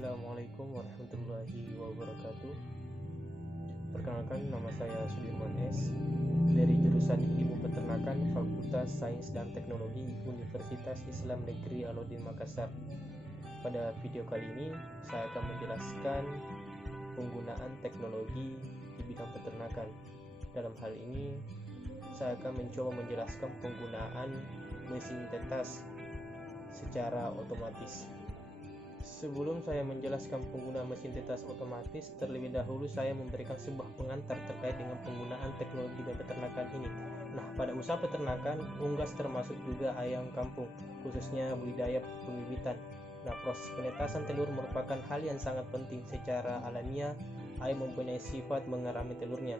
Assalamualaikum warahmatullahi wabarakatuh. Perkenalkan, nama saya Sudirman S. dari jurusan Ilmu Peternakan Fakultas Sains dan Teknologi Universitas Islam Negeri Alauddin Makassar. Pada video kali ini saya akan menjelaskan penggunaan teknologi di bidang peternakan. Dalam hal ini saya akan mencoba menjelaskan penggunaan mesin tetas secara otomatis. Sebelum saya menjelaskan penggunaan mesin tetas otomatis, terlebih dahulu saya memberikan sebuah pengantar terkait dengan penggunaan teknologi dan peternakan ini. Nah, pada usaha peternakan, unggas termasuk juga ayam kampung, khususnya budidaya pembibitan. Nah, proses penetasan telur merupakan hal yang sangat penting. Secara alamiah, ayam mempunyai sifat mengerami telurnya.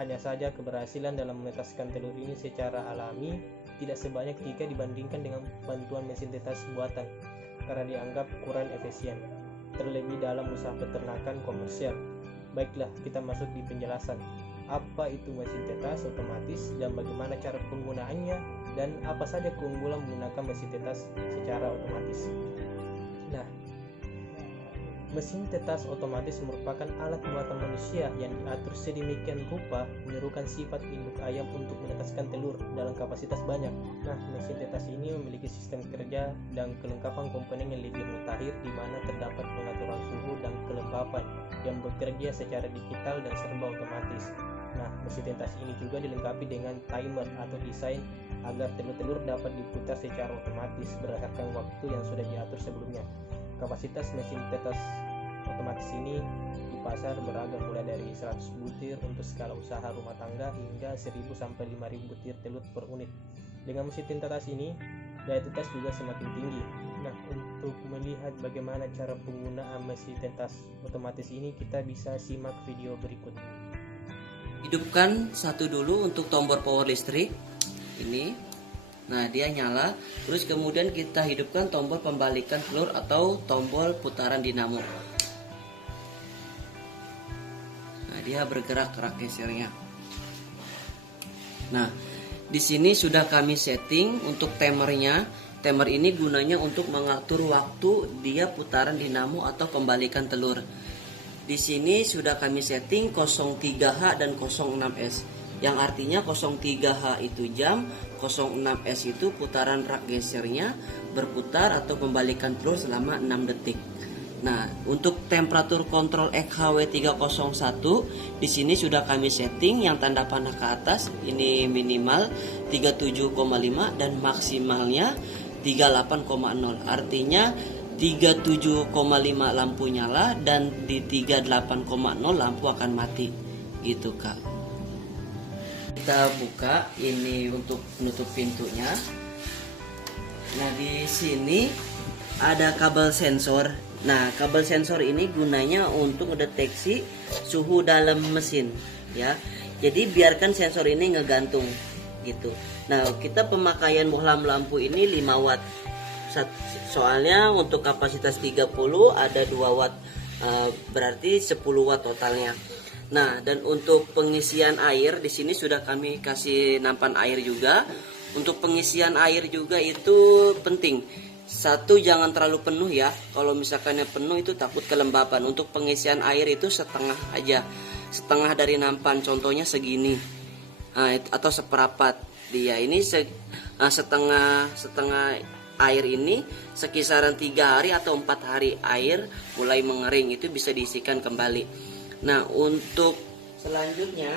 Hanya saja keberhasilan dalam menetaskan telur ini secara alami tidak sebanyak jika dibandingkan dengan bantuan mesin tetas buatan, karena dianggap kurang efisien, terlebih dalam usaha peternakan komersial. Baiklah, kita masuk di penjelasan. Apa itu mesin tetas otomatis dan bagaimana cara penggunaannya, dan apa saja keunggulan menggunakan mesin tetas secara otomatis. Nah, mesin tetas otomatis merupakan alat buatan manusia yang diatur sedemikian rupa menirukan sifat induk ayam untuk menetaskan telur dalam kapasitas banyak. Nah, mesin tetas ini memiliki sistem kerja dan kelengkapan komponen yang lebih mutakhir, di mana terdapat pengaturan suhu dan kelembapan yang bekerja secara digital dan serba otomatis. Nah, mesin tetas ini juga dilengkapi dengan timer atau desain agar telur-telur dapat diputar secara otomatis berdasarkan waktu yang sudah diatur sebelumnya. Kapasitas mesin tetas otomatis ini di pasar beragam, mulai dari 100 butir untuk skala usaha rumah tangga hingga 1000 sampai 5000 butir telur per unit. Dengan mesin tetas ini, daya tetas juga semakin tinggi. Nah, untuk melihat bagaimana cara penggunaan mesin tetas otomatis ini, kita bisa simak video berikut. Hidupkan satu dulu untuk tombol power listrik ini. Nah, dia nyala. Terus kemudian kita hidupkan tombol pembalikan telur atau tombol putaran dinamo. Nah, dia bergerak rak gesernya. Nah, di sini sudah kami setting untuk timernya. Timer ini gunanya untuk mengatur waktu dia putaran dinamo atau pembalikan telur. Di sini sudah kami setting 03H dan 06S. Yang artinya 03H itu jam, 06S itu putaran rak gesernya berputar atau pembalikan telur selama 6 detik. Nah, untuk temperatur kontrol XHW301 di sini sudah kami setting yang tanda panah ke atas, ini minimal 37,5 dan maksimalnya 38,0. Artinya 37,5 lampu nyala dan di 38,0 lampu akan mati. Gitu, Kak. Kita buka ini untuk menutup pintunya. Nah, di sini ada kabel sensor. Nah, kabel sensor ini gunanya untuk mendeteksi suhu dalam mesin, ya. Jadi biarkan sensor ini ngegantung gitu. Nah, kita pemakaian bohlam lampu ini 5 watt. Soalnya untuk kapasitas 30 ada 2 watt. Berarti 10 watt totalnya. Nah, dan untuk pengisian air di sini sudah kami kasih nampan air juga. Untuk pengisian air juga itu penting. Satu, jangan terlalu penuh ya. Kalau misalkan yang penuh itu takut kelembapan. Untuk pengisian air itu setengah aja. Setengah dari nampan, contohnya segini. Atau seperapat. Dia ini setengah air ini sekisaran 3 hari atau 4 hari air mulai mengering itu bisa diisikan kembali. Nah, untuk selanjutnya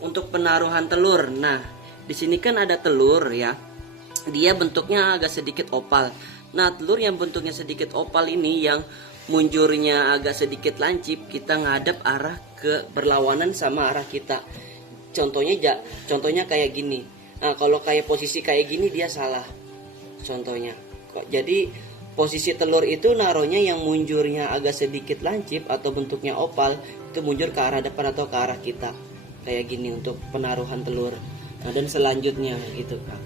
untuk penaruhan telur. Nah, di sini kan ada telur ya. Dia bentuknya agak sedikit opal. Nah, telur yang bentuknya sedikit opal ini yang munjurnya agak sedikit lancip, kita ngadep arah ke berlawanan sama arah kita. Contohnya kayak gini. Nah, kalau kayak posisi kayak gini dia salah. Contohnya. Jadi posisi telur itu naruhnya yang munjurnya agak sedikit lancip atau bentuknya opal, itu munjur ke arah depan atau ke arah kita. Kayak gini untuk penaruhan telur. Nah, dan selanjutnya gitu, Kak.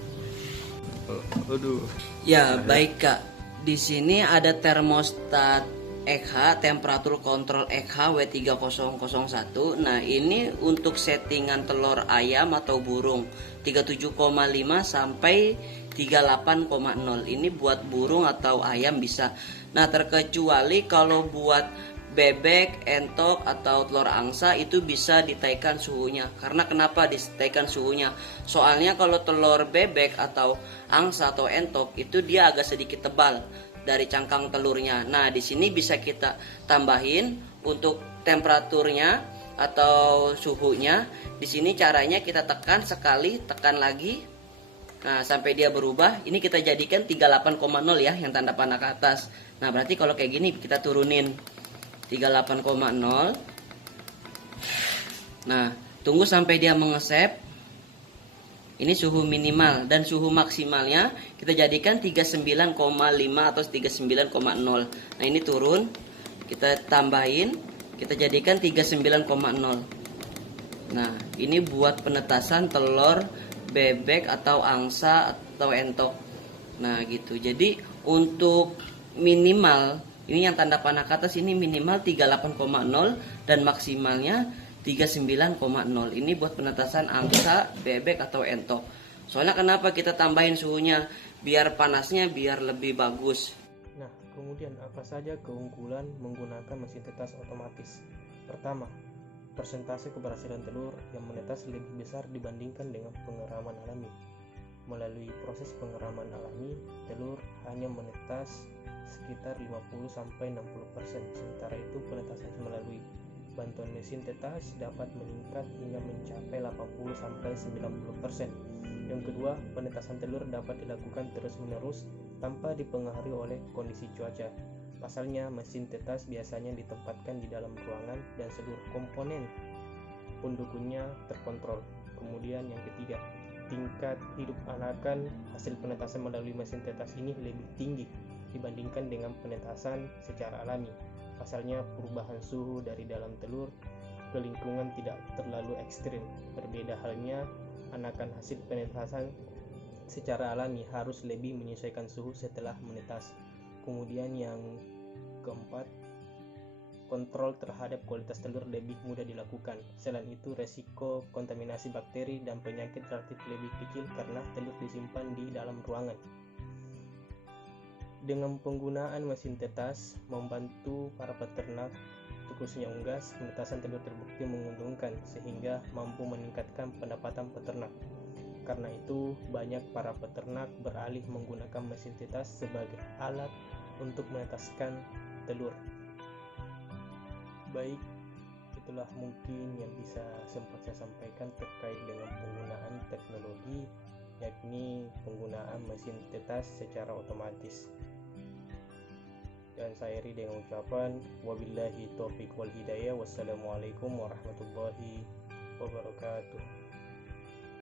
Aduh. Ya, baik, Kak. Di sini ada termostat EKH, temperatur kontrol EKH W3001. Nah, ini untuk settingan telur ayam atau burung 37,5 sampai 38,0. Ini buat burung atau ayam bisa. Nah, terkecuali kalau buat bebek, entok atau telur angsa itu bisa ditaikkan suhunya. Karena kenapa ditaikkan suhunya? Soalnya kalau telur bebek atau angsa atau entok itu dia agak sedikit tebal dari cangkang telurnya. Nah, di sini bisa kita tambahin untuk temperaturnya atau suhunya. Di sini caranya kita tekan sekali, tekan lagi. Nah, sampai dia berubah. Ini kita jadikan 38,0 ya, yang tanda panah ke atas. Nah, berarti kalau kayak gini kita turunin 38,0. Nah, tunggu sampai dia mengesep. Ini suhu minimal, dan suhu maksimalnya kita jadikan 39,5 atau 39,0. Nah, ini turun. Kita tambahin, kita jadikan 39,0. Nah, ini buat penetasan telur bebek atau angsa atau entok. Nah, gitu. Jadi untuk minimal, ini yang tanda panah ke atas ini minimal 38,0 dan maksimalnya 39,0. Ini buat penetasan angsa, bebek atau entok. Soalnya kenapa kita tambahin suhunya? Biar panasnya biar lebih bagus. Nah, kemudian apa saja keunggulan menggunakan mesin tetas otomatis? Pertama, persentase keberhasilan telur yang menetas lebih besar dibandingkan dengan pengeraman alami. Melalui proses pengeraman alami, telur hanya menetas sekitar 50-60%, sementara itu penetasan melalui bantuan mesin tetas dapat meningkat hingga mencapai 80-90%. Yang kedua, penetasan telur dapat dilakukan terus-menerus tanpa dipengaruhi oleh kondisi cuaca. Pasalnya, mesin tetas biasanya ditempatkan di dalam ruangan dan seluruh komponen pendukungnya terkontrol. Kemudian yang ketiga, tingkat hidup anakan hasil penetasan melalui mesin tetas ini lebih tinggi dibandingkan dengan penetasan secara alami. Pasalnya, perubahan suhu dari dalam telur ke lingkungan tidak terlalu ekstrim. Berbeda halnya, anakan hasil penetasan secara alami harus lebih menyesuaikan suhu setelah menetas. Kemudian yang keempat, kontrol terhadap kualitas telur lebih mudah dilakukan. Selain itu, resiko kontaminasi bakteri dan penyakit relatif lebih kecil karena telur disimpan di dalam ruangan. Dengan penggunaan mesin tetas membantu para peternak, khususnya unggas, penetasan telur terbukti menguntungkan sehingga mampu meningkatkan pendapatan peternak. Karena itu, banyak para peternak beralih menggunakan mesin tetas sebagai alat untuk menetaskan telur. Baik, itulah mungkin yang bisa sempat saya sampaikan terkait dengan penggunaan teknologi, yakni penggunaan mesin tetas secara otomatis. Dan saya akhiri dengan ucapan wabillahi taufiq wal hidayah. Wassalamualaikum warahmatullahi wabarakatuh.